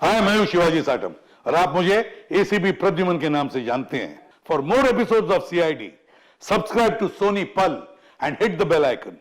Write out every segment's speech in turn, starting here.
हाय, मैं हूं शिवाजी साटम और आप मुझे एसीपी प्रद्युमन के नाम से जानते हैं। For more episodes of CID, subscribe to Sony Pal and hit the bell icon.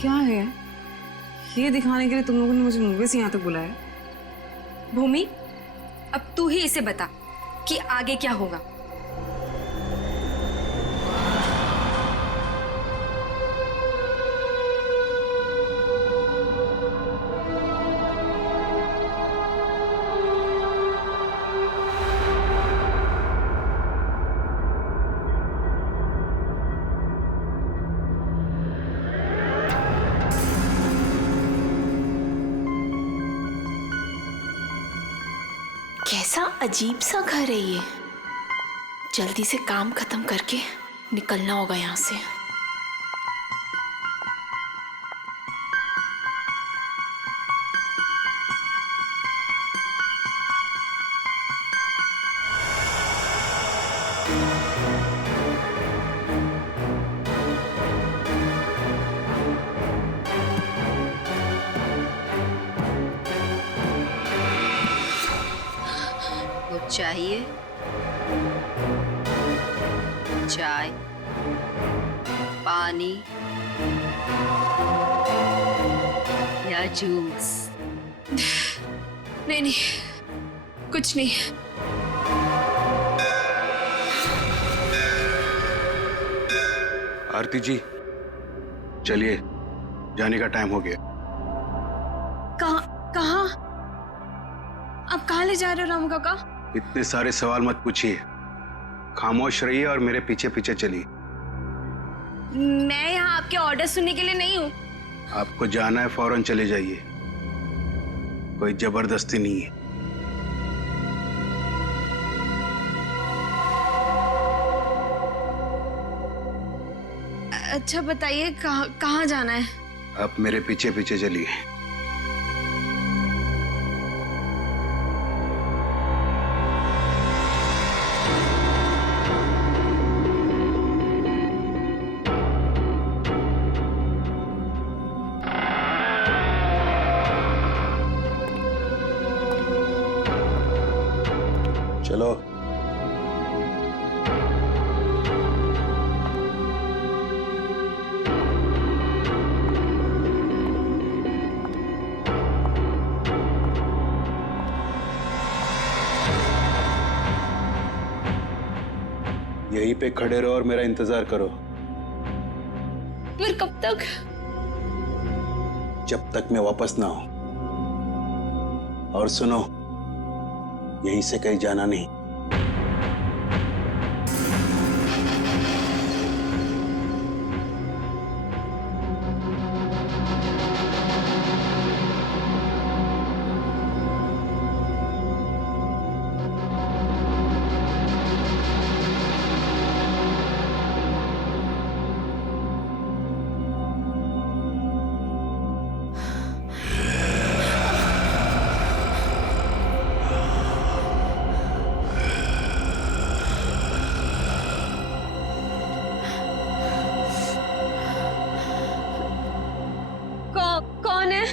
क्या है ये दिखाने के लिए तुम लोगों ने मुझे मूवी से यहाँ तक बुलाया? भूमि, अब तू ही इसे बता कि आगे क्या होगा। कैसा अजीब सा घर है ये। जल्दी से काम खत्म करके निकलना होगा यहाँ से। चाहिए चाय, पानी या जूस? नहीं, कुछ नहीं। आरती जी, चलिए, जाने का टाइम हो गया। कहाँ? आप कहाँ ले जा रहे हो रामू काका? इतने सारे सवाल मत पूछिए, खामोश रहिए और मेरे पीछे पीछे चलिए। मैं यहाँ आपके ऑर्डर सुनने के लिए नहीं हूँ। आपको जाना है, फौरन चले जाइए, कोई जबरदस्ती नहीं है। अच्छा बताइए, कहाँ जाना है? आप मेरे पीछे पीछे चलिए। चलो। यहीं पे खड़े रहो और मेरा इंतजार करो। फिर कब तक? जब तक मैं वापस ना आऊं। और सुनो, यहीं से कहीं जाना नहीं। कौन है?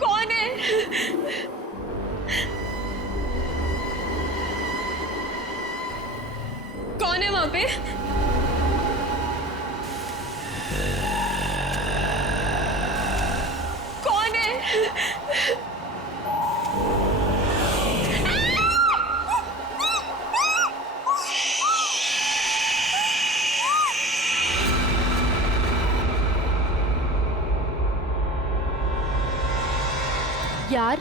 कौन है? यहाँ पे? कौन है? यार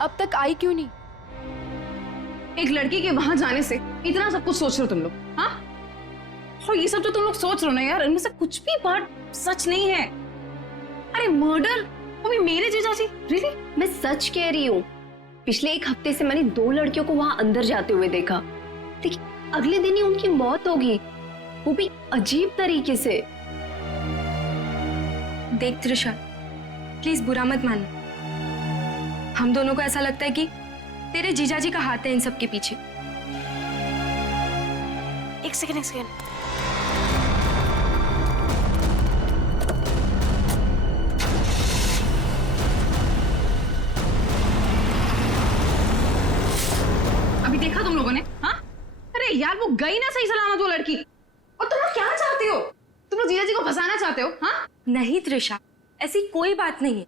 अब तक आई क्यों नहीं? एक लड़की के वहां जाने से इतना सब कुछ सोच रहे हो तुम लोग, हाँ? और ये सब जो तुम लोग सोच रहे हो ना यार, इनमें से कुछ भी बात सच नहीं है। अरे मर्डर, वो भी मेरे जीजाजी, रियली? मैं सच कह रही हूँ। पिछले एक हफ्ते से मैंने 2 लड़कियों को वहां अंदर जाते हुए देखा, लेकिन अगले दिन ही उनकी मौत होगी, वो भी अजीब तरीके से। देख त्रिशा, प्लीज बुरा मत मान। हम दोनों को ऐसा लगता है कि तेरे जीजाजी का हाथ है इन सब के पीछे। एक सेकेंड। अभी देखा तुम लोगों ने? हाँ, अरे यार वो गई ना सही सलामत वो लड़की। और तुम लोग क्या चाहते हो? तुम लोग जीजाजी को फंसाना चाहते हो? हाँ नहीं त्रिशा, ऐसी कोई बात नहीं है।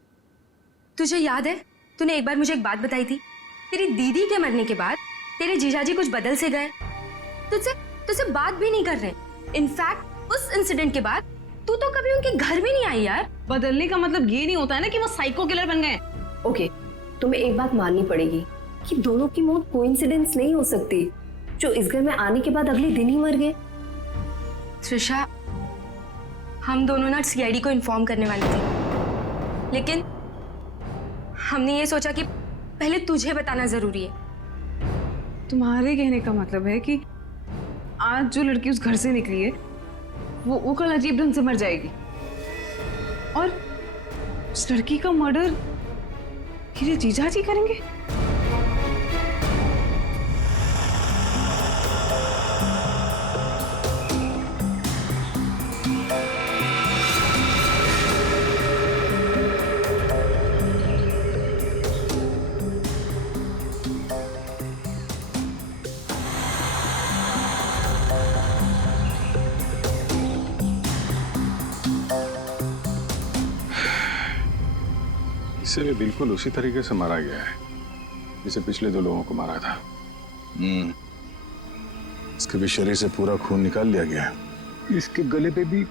तुझे याद है तूने एक बार मुझे एक बात बताई थी, तेरी दीदी के मरने के बाद तेरे जीजाजी कुछ बदल से गए, तुझसे बात भी नहीं कर रहे। इनफैक्ट उस इंसिडेंट के बाद तू तो कभी उनके घर भी नहीं आई यार। बदलने का मतलब ये नहीं होता है ना कि वो साइको किलर बन गए। ओके, तुम्हें एक बात माननी पड़ेगी कि दोनों की मौत कोइंसिडेंस नहीं हो सकती, जो इस घर में आने के बाद अगले दिन ही मर गए। त्रिशा, हम दोनों ना सीआईडी को इन्फॉर्म करने वाले थे, लेकिन हमने ये सोचा कि पहले तुझे बताना जरूरी है। तुम्हारे कहने का मतलब है कि आज जो लड़की उस घर से निकली है वो कल अजीब ढंग से मर जाएगी, और उस लड़की का मर्डर मेरे जीजाजी करेंगे? इसे भी बिल्कुल उसी तरीके से मारा गया है जिसे पिछले 2 लोगों को मारा था। इसके भी शरीर से पूरा खून निकाल लिया गया है। इसके गले पे भी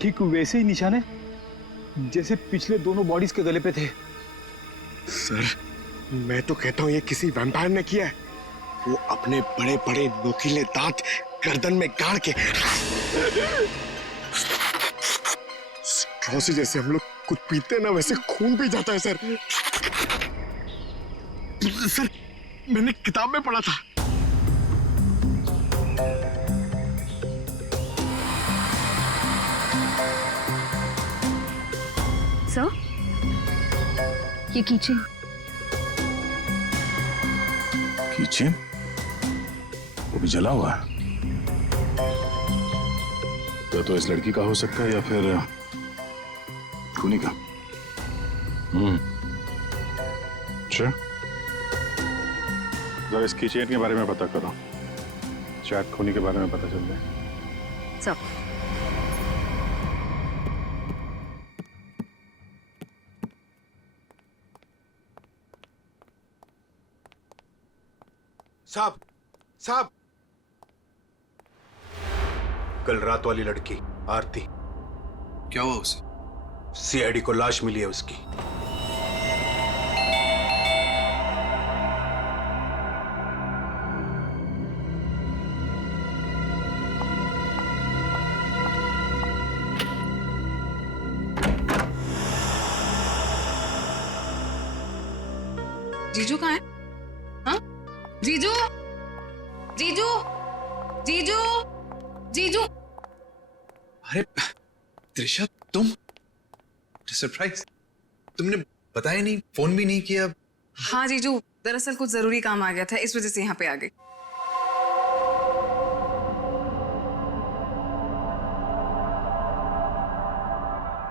ठीक वैसे ही निशान है जैसे पिछले दोनों बॉडीज के गले पे थे। सर, मैं तो कहता हूँ ये किसी वैम्पायर ने किया है। वो अपने बड़े बड़े नोकीले दांत गर्दन में गाड़ के स्ट्रॉ से जैसे हम लोग कुछ पीते ना वैसे खून पी जाता है सर। सर, मैंने किताब में पढ़ा था। सर, ये कीचेन। किचन वो भी जला हुआ है। तो इस लड़की का हो सकता है या फिर खूनी का। अच्छा, जरा इसकी चेन के बारे में पता करो, शायद खूनी के बारे में पता चल जाए। सर, साहब, कल रात वाली लड़की आरती, क्या हुआ उसे? सीआईडी को लाश मिली है उसकी। जीजू कहाँ है? हाँ? जीजू, जीजू, जीजू, जीजू। अरे त्रिशा, तुम? सरप्राइज, तुमने बताया नहीं, फोन भी नहीं किया। हाँ जीजू, दरअसल कुछ जरूरी काम आ गया था, इस वजह से यहाँ पे आ गई।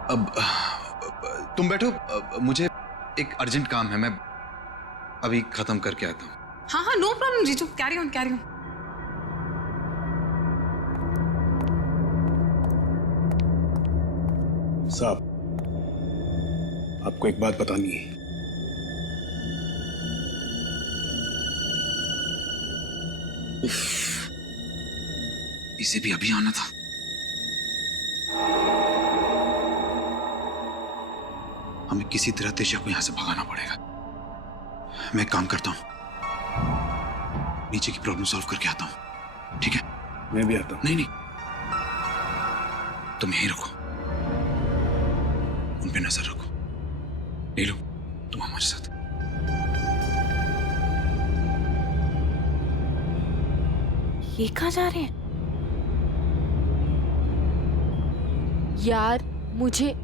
अब तुम बैठो, मुझे एक अर्जेंट काम है, मैं अभी खत्म करके आता हूँ। हाँ हाँ, नो प्रॉब्लम जीजू, कैरी ऑन कैरी ऑन। साहब, आपको एक बात बतानी है। इसे भी अभी आना था। हमें किसी तरह तेजा को यहां से भगाना पड़ेगा। मैं एक काम करता हूं, नीचे की प्रॉब्लम सॉल्व करके आता हूं, ठीक है? मैं भी आता हूं। नहीं नहीं, तुम यहीं रखो, उन पे नजर रखो। नीलू, तुम हमारे साथ। ये कहाँ जा रहे हैं? यार मुझे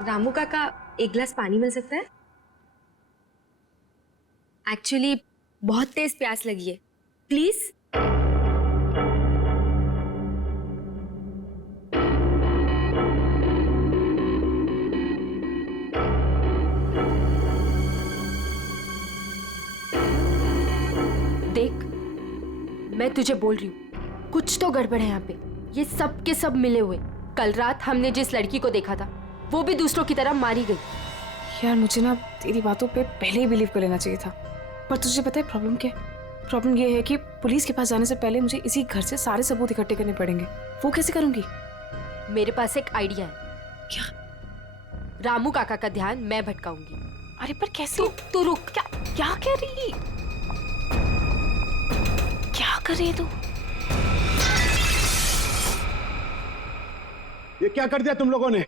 रामू काका, एक गिलास पानी मिल सकता है? एक्चुअली बहुत तेज प्यास लगी है, प्लीज। देख, मैं तुझे बोल रही हूँ, कुछ तो गड़बड़ है यहाँ पे। ये सब के सब मिले हुए। कल रात हमने जिस लड़की को देखा था, वो भी दूसरों की तरह मारी गई। यार मुझे ना तेरी बातों पे पहले ही बिलीव कर लेना चाहिए था, पर तुझे पता है प्रॉब्लम क्या है? प्रॉब्लम ये है कि पुलिस के पास जाने से पहले मुझे इसी घर से सारे सबूत इकट्ठे करने पड़ेंगे। वो कैसे करूंगी? मेरे पास एक आइडिया है। क्या? रामू काका का ध्यान मैं भटकाऊंगी। अरे पर कैसे? तू रुक। क्या क्या कह रही? क्या कर रही है तू? ये क्या कर दिया तुम लोगों ने?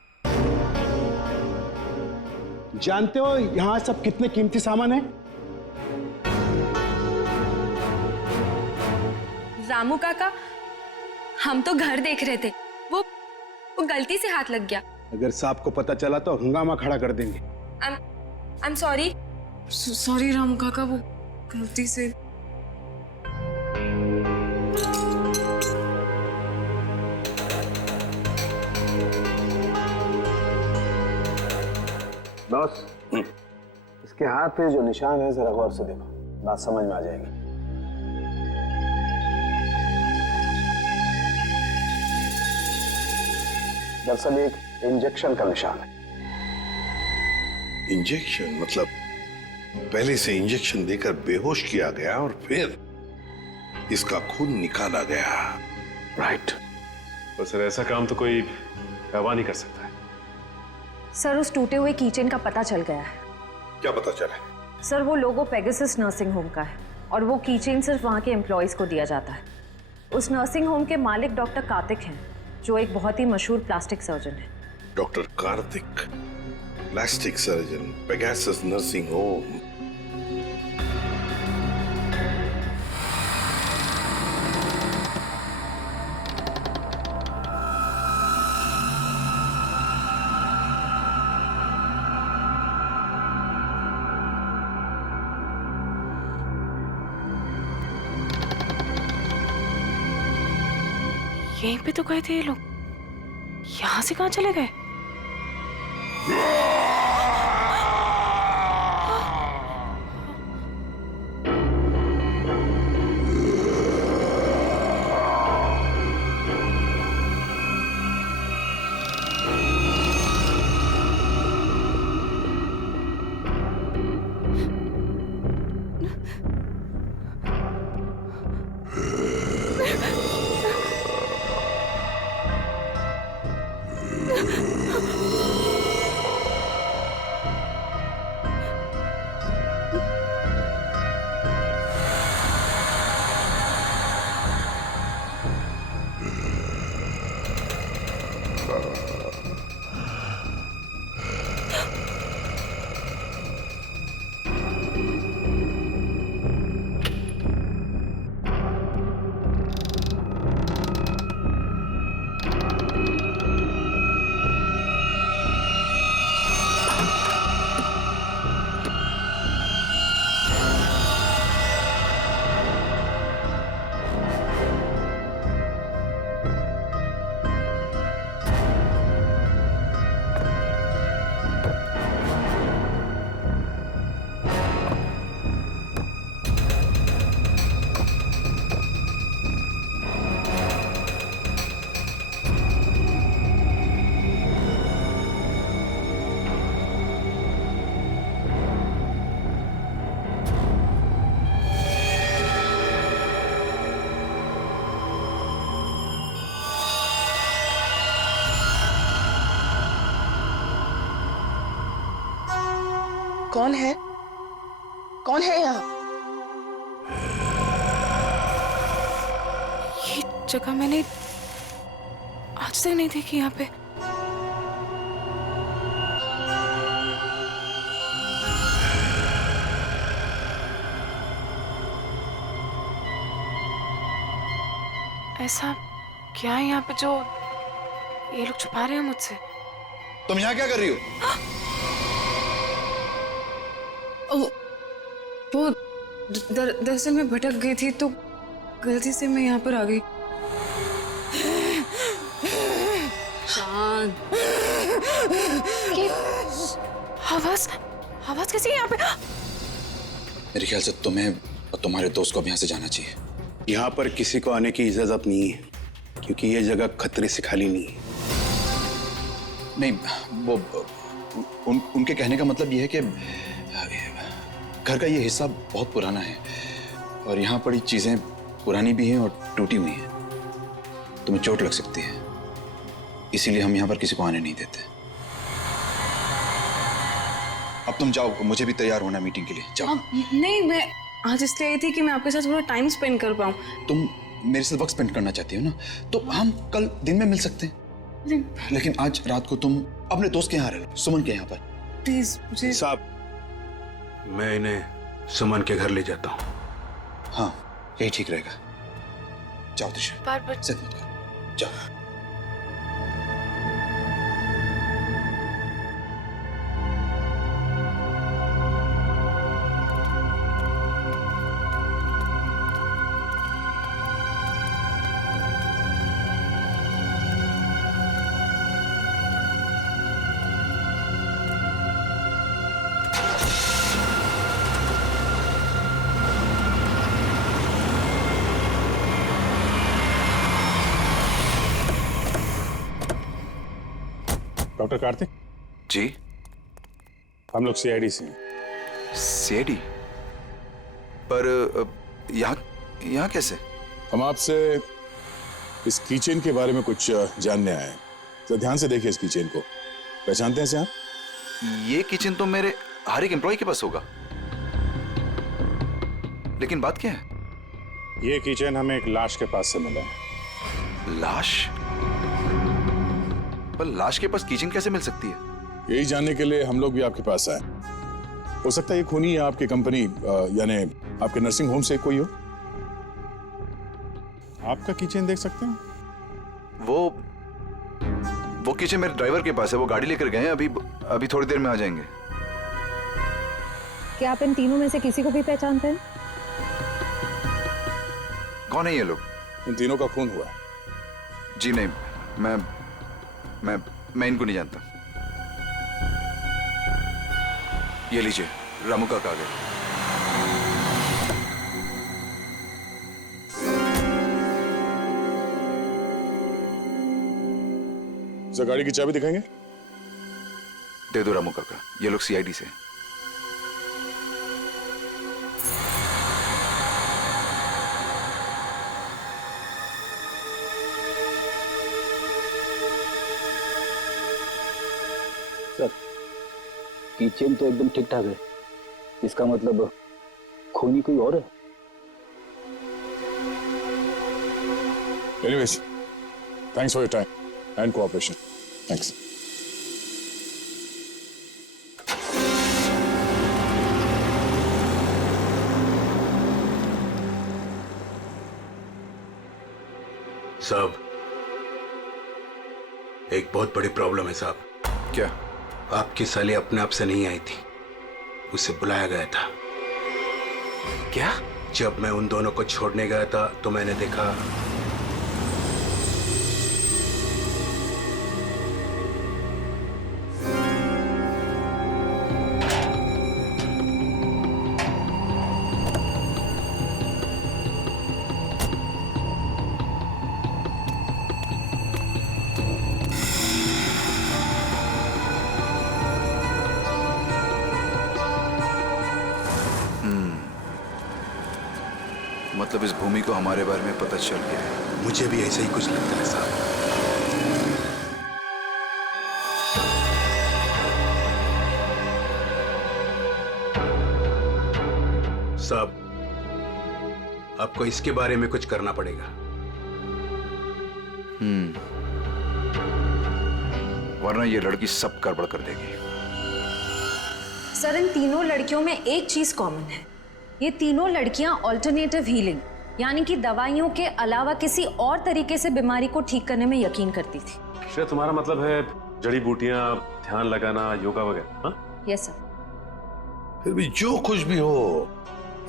जानते हो यहां सब कितने कीमती सामान है? रामू काका, हम तो घर देख रहे थे, वो गलती से हाथ लग गया। अगर साहब को पता चला तो हंगामा खड़ा कर देंगे। I am sorry. Sorry Ramu काका, वो गलती से। बॉस, इसके हाथ पे जो निशान है जरा गौर से देखो, बात समझ में आ जाएगी। दरअसल एक इंजेक्शन का निशान है। इंजेक्शन मतलब पहले से इंजेक्शन देकर बेहोश किया गया और फिर इसका खून निकाला गया। राइट। पर सर ऐसा काम तो कोई गवाह नहीं कर सकता है। सर, उस टूटे हुए कीचेन का पता चल गया है। क्या पता चला? सर, वो लोगो पेगासस नर्सिंग होम का है और वो कीचेन सिर्फ वहाँ के एम्प्लॉयज को दिया जाता है। उस नर्सिंग होम के मालिक डॉक्टर कार्तिक हैं, जो एक बहुत ही मशहूर प्लास्टिक सर्जन है। Doctor Kartik, plastic surgeon, Pegasus nursing home. यहीं पे तो गए थे ये लोग, यहाँ से कहाँ चले गए? कौन है? कौन है यहाँ? ये जगह मैंने आज तक नहीं देखी यहाँ पे। ऐसा क्या है यहाँ पे जो ये लोग छुपा रहे हैं मुझसे? तुम यहाँ क्या कर रही हो? वो दरअसल मैं भटक गई थी तो गलती से मैं यहाँ पर आ गई। शांत। ये आवाज आवाज कैसी है यहाँ पे? मेरे ख्याल से तुम्हें और तुम्हारे दोस्त को अब यहाँ से जाना चाहिए। यहाँ पर किसी को आने की इजाजत नहीं है क्योंकि ये जगह खतरे से खाली नहीं है। नहीं, वो उनके कहने का मतलब ये है कि घर का ये हिस्सा बहुत पुराना है और यहाँ पड़ी चीजें पुरानी भी हैं और टूटी हुई हैं। तुम्हें चोट लग सकती है, इसीलिए हम यहाँ पर किसी को आने नहीं देते। अब तुम जाओ, मुझे भी तैयार होना मीटिंग के लिए। जाओ। नहीं, मैं आज इसलिए आई थी कि मैं आपके साथ थोड़ा टाइम स्पेंड कर पाऊँ। तुम मेरे साथ वक्त स्पेंड करना चाहती हो ना, तो हम कल दिन में मिल सकते हैं। लेकिन आज रात को तुम अपने दोस्त के यहाँ रह लो, सुमन के यहाँ पर। प्लीज मुझे। साहब, मैं इन्हें सुमन के घर ले जाता हूँ। हाँ, यही ठीक रहेगा। जाओ त्रिशा, बार-बार जिद मत करो, जाओ। डॉक्टर कार्तिक जी, हम लोग सीआईडी से हैं। सीआईडी? पर यहाँ कैसे? हम आपसे इस कीचेन के बारे में कुछ जानने आए हैं। तो ध्यान से देखिए इस कीचेन को। पहचानते हैं इसे आप? ये किचन तो मेरे हर एक एम्प्लॉय के पास होगा, लेकिन बात क्या है? ये कीचेन हमें एक लाश के पास से मिला है। लाश? पर लाश के पास किचन कैसे मिल सकती है? यही जानने के लिए हम लोग भी आपके पास आए। हो सकता है ये खूनी या आपकी कंपनी यानी आपके नर्सिंग होम से कोई हो। आपका किचन देख सकते हैं? वो किचन मेरे ड्राइवर के पास है, वो गाड़ी लेकर गए हैं। अभी थोड़ी देर में आ जाएंगे। क्या आप इन तीनों में से किसी को भी पहचानते हैं? कौन है ये लोग? इन तीनों का खून हुआ है। जी नहीं, मैं इनको नहीं जानता। ये लीजिए, रामू का कागज। सर, गाड़ी की चाबी दिखाएंगे? दे दो रामू काका, ये लोग सीआईडी से। सर, किचन तो एकदम ठीक ठाक है। इसका मतलब खूनी कोई और है। Anyways, thanks for your time and cooperation. Thanks. साहब, एक बहुत बड़ी प्रॉब्लम है साहब। क्या? आपकी साली अपने आप से नहीं आई थी, उसे बुलाया गया था। क्या? जब मैं उन दोनों को छोड़ने गया था तो मैंने देखा मतलब इस भूमि को हमारे बारे में पता चल गया है। मुझे भी ऐसा ही कुछ लगता है साहब। साहब, आपको इसके बारे में कुछ करना पड़ेगा। वरना ये लड़की सब गड़बड़ कर देगी। सर, इन तीनों लड़कियों में एक चीज कॉमन है। ये तीनों लड़कियां ऑल्टरनेटिव हीलिंग यानी कि दवाइयों के अलावा किसी और तरीके से बीमारी को ठीक करने में यकीन करती थी। शायद तुम्हारा मतलब है जड़ी बूटियां, ध्यान लगाना, योगा वगैरह? हाँ, यस सर। फिर भी जो कुछ भी हो,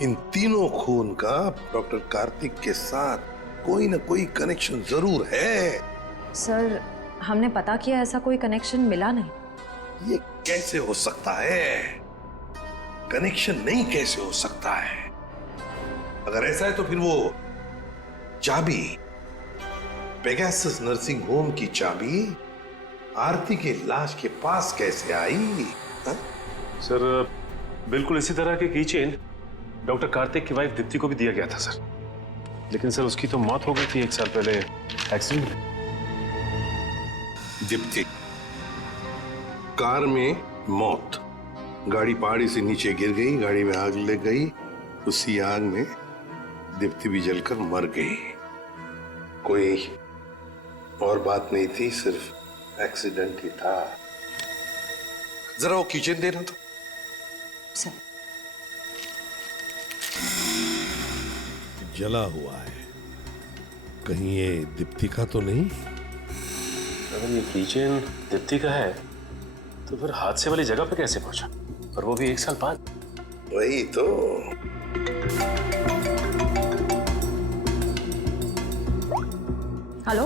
इन तीनों खून का डॉक्टर कार्तिक के साथ कोई ना कोई कनेक्शन जरूर है। सर, हमने पता किया, ऐसा कोई कनेक्शन मिला नहीं। ये कैसे हो सकता है? कनेक्शन नहीं कैसे हो सकता है? अगर ऐसा है तो फिर वो चाबी, पेगासस नर्सिंग होम की चाबी आरती के लाश के पास कैसे आई? हा? सर, बिल्कुल इसी तरह के कीचेन डॉक्टर कार्तिक की वाइफ दीप्ति को भी दिया गया था सर। लेकिन सर उसकी तो मौत हो गई थी 1 साल पहले एक्सीडेंट में। दीप्ति, कार में मौत, गाड़ी पहाड़ी से नीचे गिर गई, गाड़ी में आग लग गई, उसी आग में दीप्ति भी जलकर मर गई। कोई और बात नहीं थी, सिर्फ एक्सीडेंट ही था। जरा वो किचन देना तो। सर, जला हुआ है, कहीं ये दीप्ति का तो नहीं? अगर ये किचन दीप्ति का है तो फिर हादसे वाली जगह पे कैसे पहुंचा, और वो भी 1 साल बाद? वही तो। हेलो,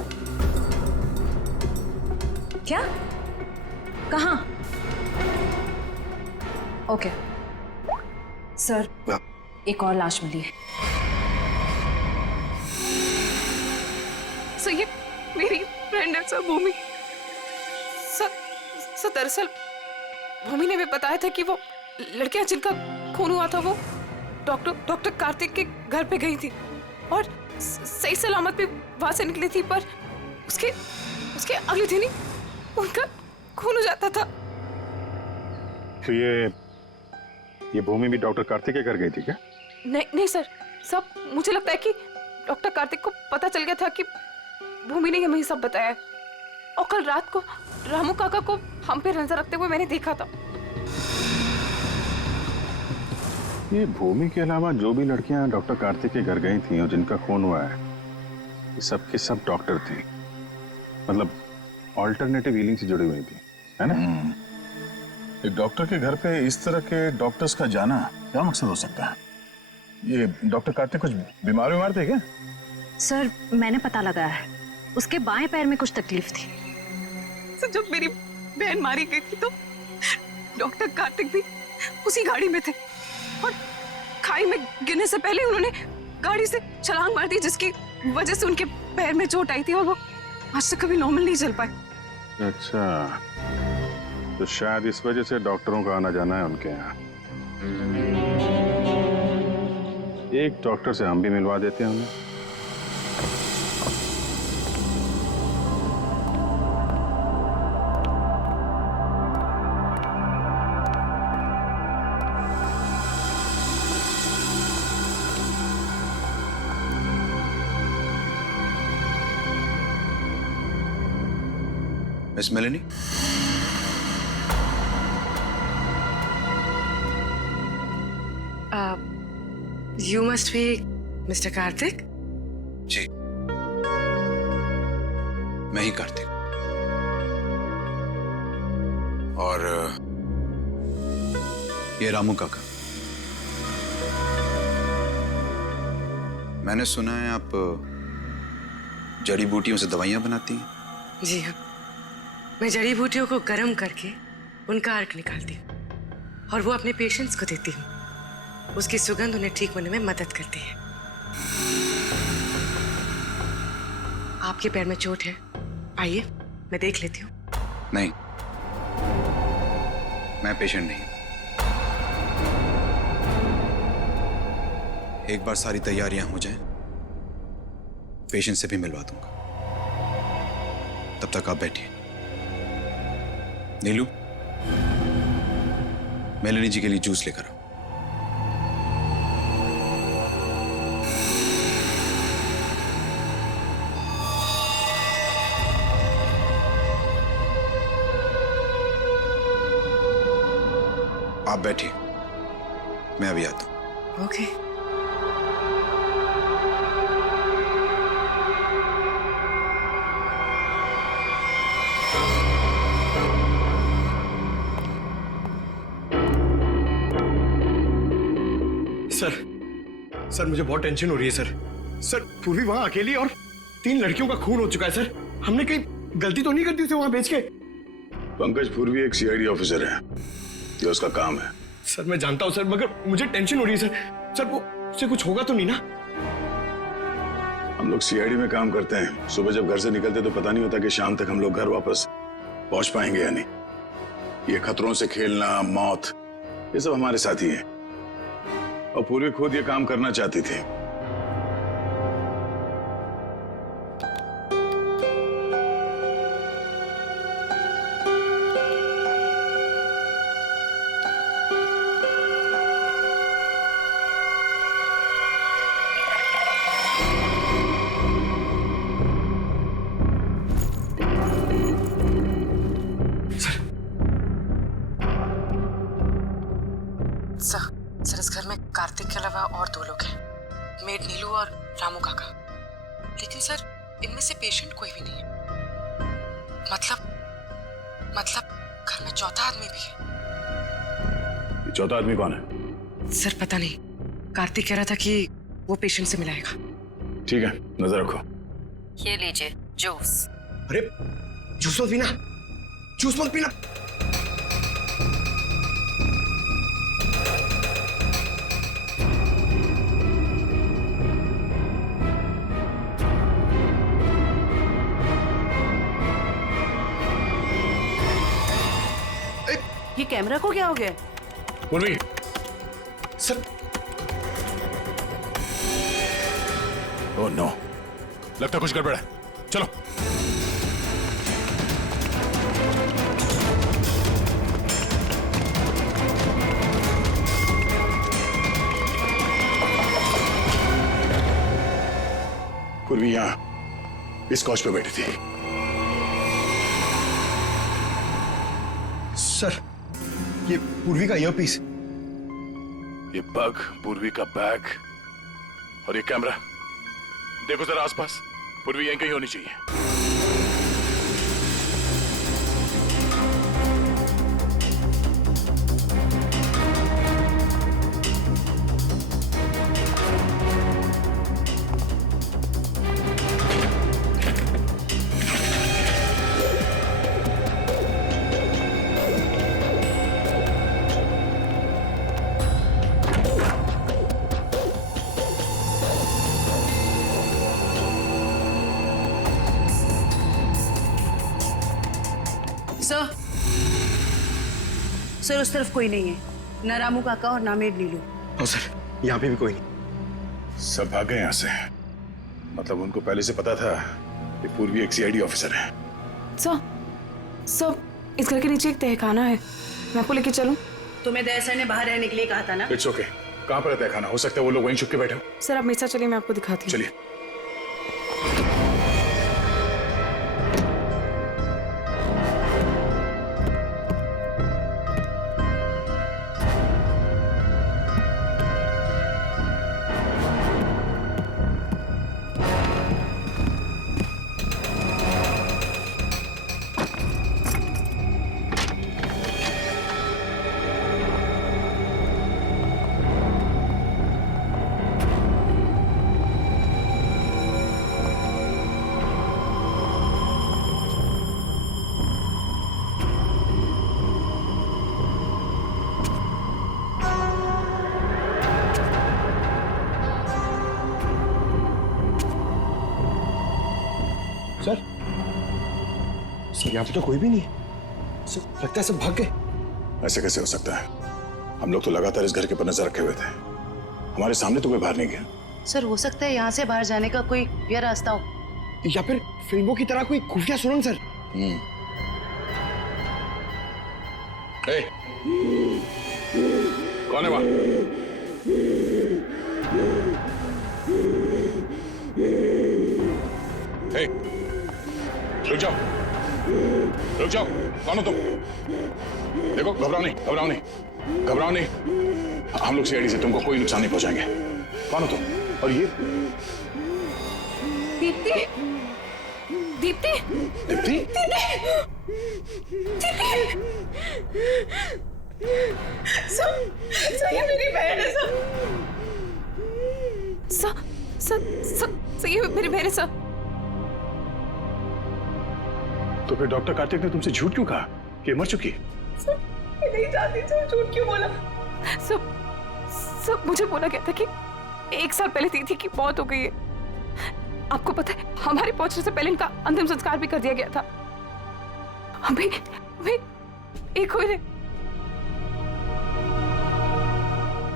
क्या? कहाँ? ओके सर, एक और लाश मिली है। सर, ये मेरी फ्रेंड है सर, भूमि। सर दरअसल भूमि ने भी बताया था कि वो लड़कियां जिनका खून हुआ था वो डॉक्टर कार्तिक के घर पे गई थी और सही सलामत भी वहां से निकली थी, पर उसके अगले दिन ही उनका खून हो जाता था। तो ये भूमि भी डॉक्टर कार्तिक के घर गई थी क्या? नहीं सर, सब मुझे लगता है कि डॉक्टर कार्तिक को पता चल गया था कि भूमि ने हमें सब बताया, और कल रात को रामू काका को हम पे नजर रखते हुए मैंने देखा था। ये भूमि के अलावा जो भी लड़कियां डॉक्टर कार्तिक के घर गई थी और जिनका खून हुआ है, ये सब के सब डॉक्टर थी, मतलब ऑल्टरनेटिव हीलिंग से जुड़ी हुई थी, है ना? एक डॉक्टर के घर पे इस तरह के डॉक्टर्स का जाना क्या मकसद हो सकता है? ये डॉक्टर कार्तिक कुछ बीमार थे क्या? सर, मैंने पता लगाया है, उसके बाएं पैर में कुछ तकलीफ थी। सर, जब मेरी बहन मारी गई थी तो डॉक्टर कार्तिक भी उसी गाड़ी में थे, और खाई में गिरने से पहले उन्होंने गाड़ी से छलांग मार दी, जिसकी वजह से उनके पैर में चोट आई थी और वो आज तक कभी नॉर्मल नहीं चल पाए। अच्छा, तो शायद इस वजह से डॉक्टरों का आना जाना है उनके यहाँ। एक डॉक्टर से हम भी मिलवा देते हैं उन्हें। Miss Melanie, You must be Mr. Kartik? जी, मैं ही कार्तिक। और ये रामू काका। मैंने सुना है आप जड़ी बूटियों से दवाइयां बनाती हैं। जी हाँ, मैं जड़ी बूटियों को गर्म करके उनका अर्क निकालती हूँ और वो अपने पेशेंट्स को देती हूँ। उसकी सुगंध उन्हें ठीक होने में मदद करती है। आपके पैर में चोट है, आइए मैं देख लेती हूँ। नहीं, मैं पेशेंट नहीं। एक बार सारी तैयारियां हो जाएं, पेशेंट से भी मिलवा दूंगा। तब तक आप बैठिए। नीलू, मेलेनी जी के लिए जूस लेकर आओ। बैठिए, मैं अभी आता हूँ। ओके। सर मुझे बहुत टेंशन हो रही है सर पूर्वी वहां अकेली और 3 लड़कियों का खून हो चुका है सर। हमने कहीं गलती तो नहीं कर दी उसे वहां भेज के? पंकज पूर्वी एक सीआईडी ऑफिसर है, ये उसका काम है। सर मैं जानता हूं सर, मगर मुझे टेंशन हो रही है सर वो उससे कुछ होगा तो नहीं ना? हम लोग सीआईडी में काम करते हैं, सुबह जब घर से निकलते तो पता नहीं होता कि शाम तक हम लोग घर वापस पहुंच पाएंगे या नहीं। ये खतरों से खेलना, मौत, ये सब हमारे साथी हैं और पूर्वी खुद ये काम करना चाहती थी। सर इस घर में कार्तिक के अलावा और 2 लोग हैं, मेड नीलू और रामू काका। लेकिन सर इनमें से पेशेंट कोई भी नहीं है। मतलब घर में चौथा आदमी भी है। ये चौथा आदमी कौन है? सर पता नहीं, कार्तिक कह रहा था कि वो पेशेंट से मिलाएगा। ठीक है, नजर रखो। ये लीजिए जूस। अरे जूस मत पीना, जूस मत पीना। ये कैमरा को क्या हो गया? पूर्वी सर। ओह नो, लगता कुछ गड़बड़ है, चलो। पूर्वी यहां इस कॉच पे बैठी थी। सर ये पूर्वी का ईयरपीस, ये पग, पूर्वी का बैग और ये कैमरा, देखो जरा आसपास, पूर्वी यहीं कहीं होनी चाहिए। सर उस तरफ कोई नहीं है, ना रामू काका और ना मेड नीलू। और सर यहाँ पे भी कोई नहीं। सब भाग गए यहाँ से, मतलब उनको पहले से पता था कि पूर्वी एक सीआईडी ऑफिसर है। सर इस घर के नीचे एक तहखाना है, मैं आपको लेके चलूं? तुम्हें दया सर ने बाहर रहने के लिए कहा था ना? It's okay. कहाँ पर है तहखाना? हो सकता है वो लोग वहीं छुप के बैठे हो। सर आप मेरे साथ चलिए, मैं आपको दिखाती हूँ। चलिए। सर यहाँ पे तो कोई भी नहीं है। सर लगता है सब भाग गए। ऐसे कैसे हो सकता है? हम लोग तो लगातार इस घर के ऊपर नजर रखे हुए थे, हमारे सामने तो कोई बाहर नहीं गया। सर हो सकता है यहाँ से बाहर जाने का कोई खुफिया रास्ता हो, या फिर फिल्मों की तरह कोई खुफिया सुरंग। सर कौन है वहां? रुक जाओ, रुक जाओ। कौन हो तुम? देखो, घबराओ नहीं, घबराओ नहीं। घबराओ नहीं, हम लोग सीआईडी से तुमको कोई नुकसान नहीं पहुंचाएंगे। कौन हो तुम? और ये दीप्ति, दीप्ति, दीप्ति, सर ये मेरी बहन है सर, ये मेरी बहन है सर। तो फिर डॉक्टर कार्तिक ने तुमसे झूठ क्यों कहा कि मर चुकी है? मैं नहीं जानती सर, झूठ क्यों बोला? सब मुझे बोला गया था कि 1 साल पहले दीदी की मौत हो गई है। आपको पता है हमारे पहुंचने से पहले इनका अंतिम संस्कार भी कर दिया गया था। हमें एक हुए ने।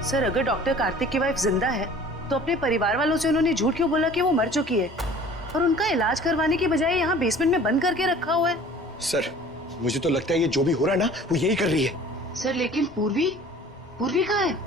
सर अगर डॉक्टर कार्तिक की वाइफ जिंदा है तो अपने परिवार वालों से उन्होंने झूठ क्यों बोला कि वो मर चुकी है और उनका इलाज करवाने की बजाय यहाँ बेसमेंट में बंद करके रखा हुआ है? सर मुझे तो लगता है ये जो भी हो रहा है ना वो यही कर रही है। सर लेकिन पूर्वी कहाँ है?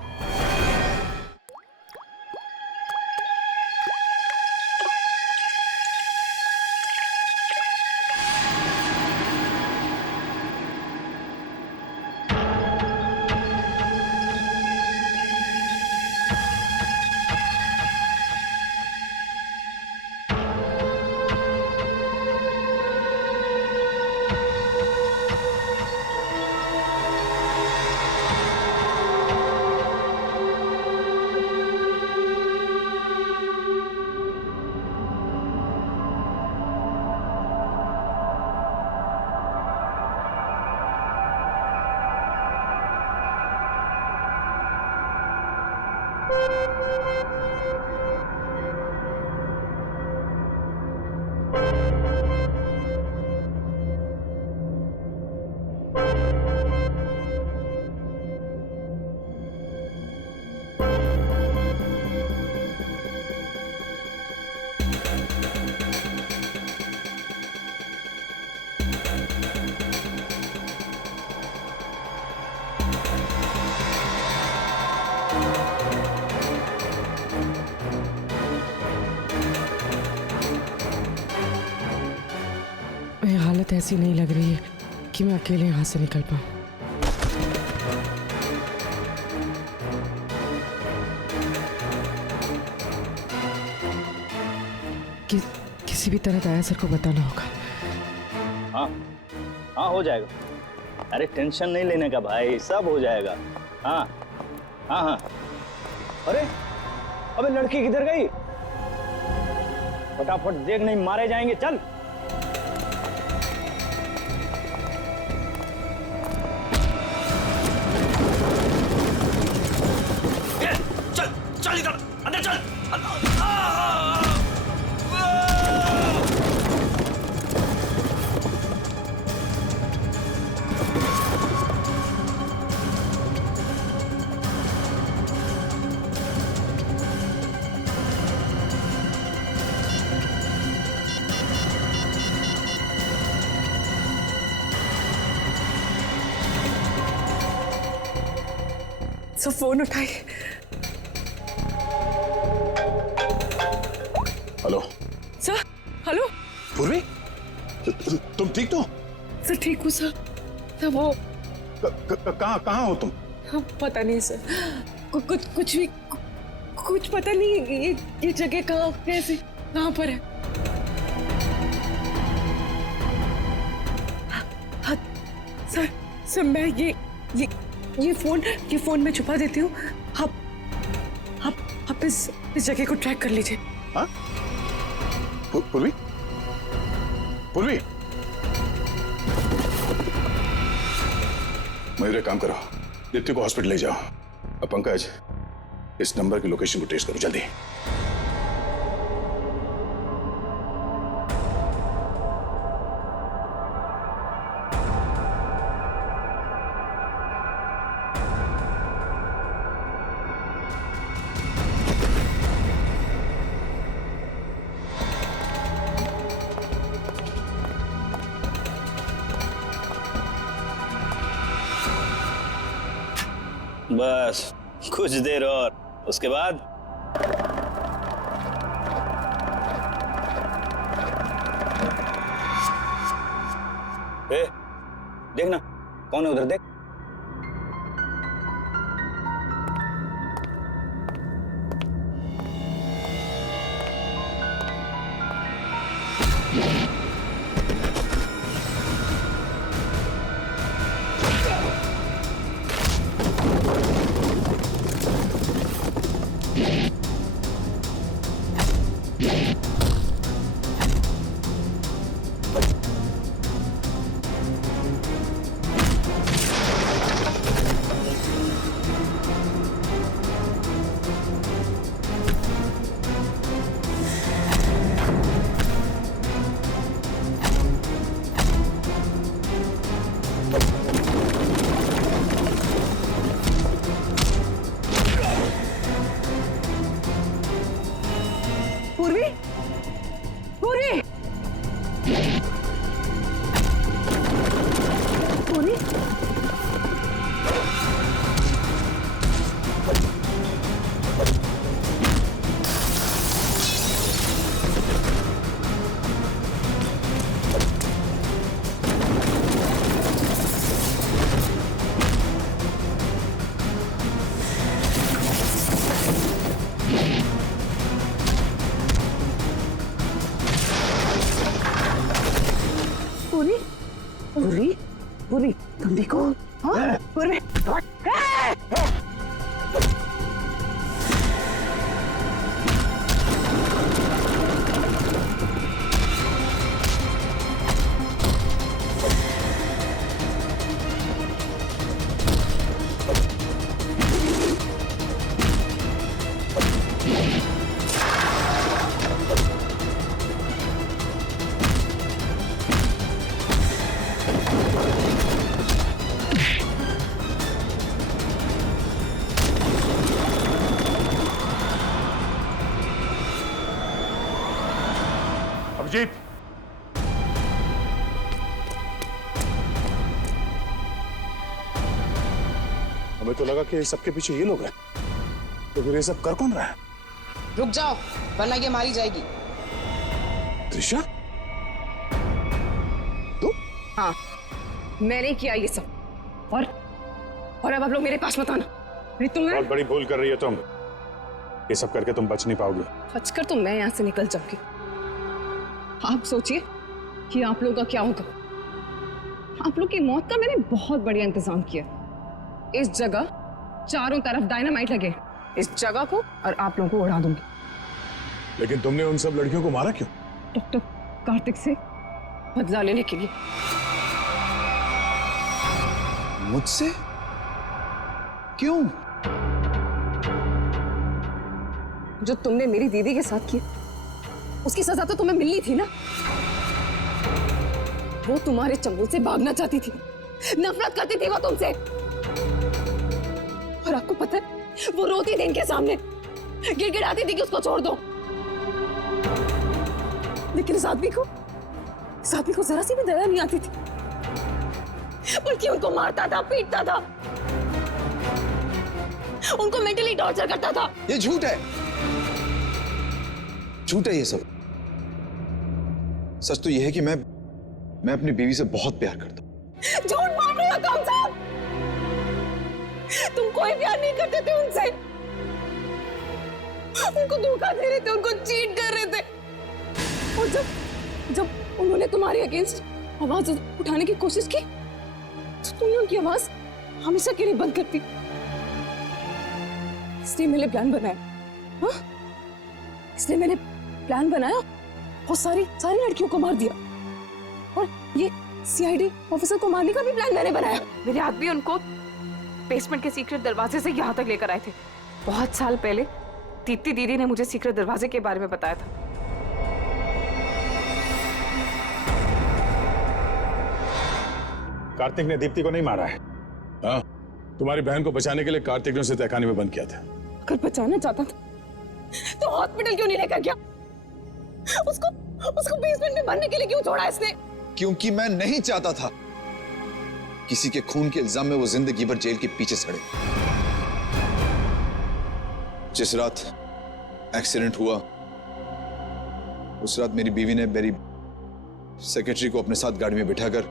हालत ऐसी नहीं लग रही है कि मैं अकेले यहाँ से निकल पाऊँ। किसी भी तरह दया सर को बताना होगा। हाँ हो जाएगा। अरे टेंशन नहीं लेने का भाई, सब हो जाएगा। हाँ हाँ हाँ। अरे अबे लड़की किधर गई? फटाफट देख, नहीं मारे जाएंगे। चल चल इधर अंदर चल। सब फोन उठाई। Hello sir. हेलो पूर्वी, तुम ठीक तो? सर ठीक हूँ सर। वो कहाँ हो तुम? पता नहीं सर, कुछ भी कुछ पता नहीं। ये जगह कहाँ, कैसे, कहाँ पर है? हाँ, सर मैं ये फोन में छुपा देती हूँ। आप इस जगह को ट्रैक कर लीजिए। हाँ? पूर्वी, मयूर एक काम करो, दीप्ति को हॉस्पिटल ले जाओ। अब पंकज, इस नंबर की लोकेशन को ट्रेस करो जल्दी। बस कुछ देर और, उसके बाद देखना कौन है उधर, देख। चांदी को। हाँ? पूर्वी। अभिजीत, हमें तो लगा कि सबके पीछे ये लोग हैं, तो फिर ये सब कर कौन रहा है? रुक जाओ वरना ये मारी जाएगी। त्रिशा, हाँ, मैंने किया ये सब। और अब आप लोग मेरे पास मत आना। नहीं तो मैं बहुत बड़ी भूल कर रही है तुम। ये सब करके तुम बच नहीं पाओगी। बचकर तो मैं यहाँ से निकल जाऊंगी। आप सोचिए कि आप लोगों का क्या होगा। आप लोग की मौत का मैंने बहुत बढ़िया इंतजाम किया। इस जगह चारों तरफ डायनामाइट लगे, इस जगह को और आप लोगों को उड़ा दूंगी। लेकिन तुमने उन सब लड़कियों को मारा क्यों? डॉक्टर कार्तिक से बदला लेने के लिए। मुझसे? क्यों? जो तुमने मेरी दीदी के साथ किया, उसकी सजा तो तुम्हें मिलनी थी ना। वो तुम्हारे चंगुल से भागना चाहती थी, नफरत करती थी वो तुमसे। और आपको पता है, वो रोती थी इनके सामने, गिड़गिड़ाती थी कि उसको छोड़ दो। लेकिन इस आदमी को जरा सी भी दया नहीं आती थी, बल्कि उनको मारता था, पीटता था, उनको मेंटली टॉर्चर करता था। ये झूठ है, झूठ है ये सब। सच तो यह है कि मैं अपनी बीवी से बहुत प्यार करता हूं। झूठ मार रहे हो तुम सब। तुम कोई प्यार नहीं करते थे उनसे, उनको धोखा दे रहे थे, उनको चीट कर रहे थे। और जब उन्होंने तुम्हारे अगेंस्ट आवाज उठाने की कोशिश की, तो तुमने उनकी आवाज हमेशा के लिए बंद कर दी। इसलिए मैंने प्लान बनाया। हाँ? इसलिए मैंने प्लान बनाया और सारी लड़कियों को मार दिया। और ये सीआईडी ऑफिसर को मारने का भी प्लान मैंने बनाया। मेरे आदमी उनको बेसमेंट के सीक्रेट दरवाजे से यहाँ तक लेकर आए थे। बहुत साल पहले दीप्ति दीदी ने मुझे सीक्रेट दरवाजे के बारे में बताया था। कार्तिक ने दीप्ति को नहीं मारा है। हाँ, तुम्हारी बहन को बचाने के लिए कार्तिक ने उसे तहखाने में बंद किया था। अगर बचाना चाहता था तो हॉस्पिटल क्यों नहीं लेकर गया? उसको बेसमेंट में मरने के लिए क्यों छोड़ा इसने? क्योंकि मैं नहीं चाहता था किसी के खून के इल्जाम में वो जिंदगी भर जेल के पीछे सड़े। जिस रात एक्सीडेंट हुआ, उस रात मेरी बीवी ने मेरी सेक्रेटरी को अपने साथ गाड़ी में बिठाकर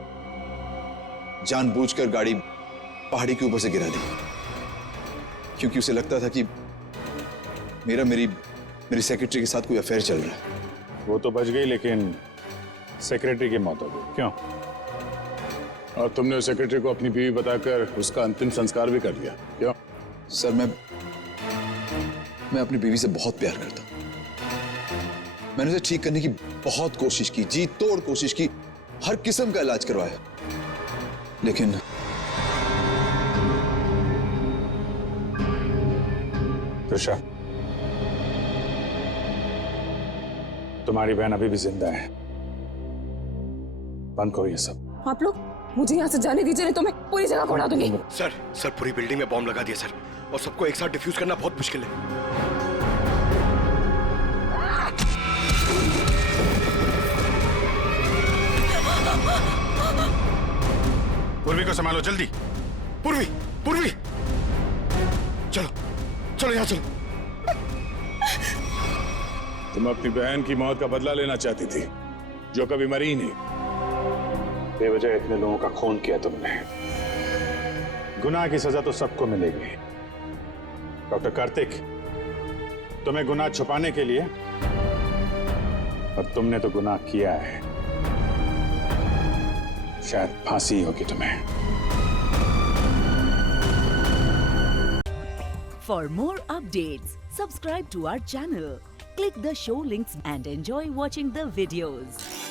जानबूझकर गाड़ी पहाड़ी के ऊपर से गिरा दी, क्योंकि उसे लगता था कि मेरी सेक्रेटरी के साथ कोई अफेयर चल रहा है। वो तो बच गई, लेकिन सेक्रेटरी की मौत हो गई। क्यों? और तुमने उस सेक्रेटरी को अपनी बीवी बताकर उसका अंतिम संस्कार भी कर दिया। क्यों? सर, मैं अपनी बीवी से बहुत प्यार करता हूं। मैंने उसे ठीक करने की बहुत कोशिश की, जी तोड़ कोशिश की, हर किस्म का इलाज करवाया, लेकिन त्रिशा, तुम्हारी बहन अभी भी जिंदा है। बंद करो ये सब। आप लोग मुझे यहाँ से जाने दीजिए, नहीं तो मैं पूरी जगह को उड़ा दूंगी। सर पूरी बिल्डिंग में बॉम्ब लगा दिया सर, और सबको एक साथ डिफ्यूज करना बहुत मुश्किल है। पूर्वी को संभालो जल्दी। पूर्वी चलो यहाँ चलो। तुम अपनी बहन की मौत का बदला लेना चाहती थी, जो कभी मरी ही नहीं। बेवजह इतने लोगों का खून किया तुमने। गुनाह की सजा तो सबको मिलेगी। डॉक्टर कार्तिक, तुम्हें गुनाह छुपाने के लिए, और तुमने तो गुनाह किया है। शायद फांसी होगी तुम्हें। For more updates, subscribe to our channel, click the show links and enjoy watching the videos.